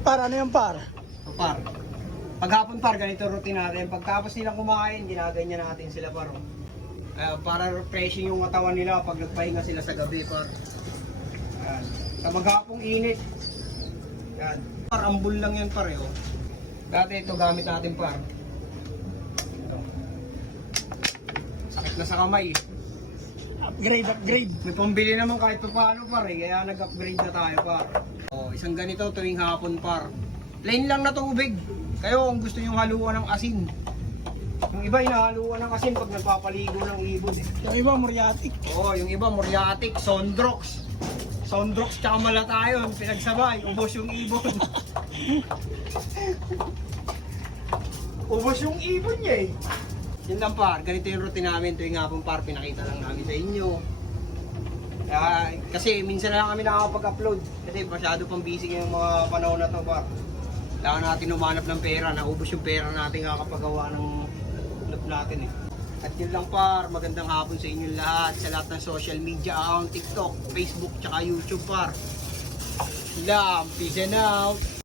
Para ano yan par? So, par. Paghapon par, ganito routine natin. Pagtapos nilang kumain, ginaganyan natin sila par. Para refreshing yung katawan nila pag nagpahinga sila sa gabi par. Ayan. Sa maghapong init. Yan. Par, ambul lang yan par. Oh. Dati ito gamit natin par. Ito. Sakit na sa kamay. Upgrade. May pambili naman kahit pa paano par kaya nag-upgrade na tayo par. Oh, isang ganito tuwing hapon par. Plain lang na tubig. Kayo kung gusto nyo haluan ng asin. Yung iba hinahaluan ng asin pag nagpapaligo ng ibon eh. Yung iba, muriatic. Oo, yung iba muriatic, sondrox. Sondrox tsaka malatayon, pinagsabay, ubos yung ibon. Ubos yung ibon niya eh. Yun lang par, ganito yung routine namin tuwing hapon par, pinakita lang namin sa inyo. Kasi minsan na lang kami nakakapag-upload kasi masyado pang busy yung mga panahon na to par. Kailangan natin umanap ng pera, naubos yung pera natin kakapagawa ng loop natin eh. At yun lang par, magandang hapon sa inyo lahat, sa lahat ng social media account, TikTok, Facebook, tsaka YouTube par. Sila, peace and out.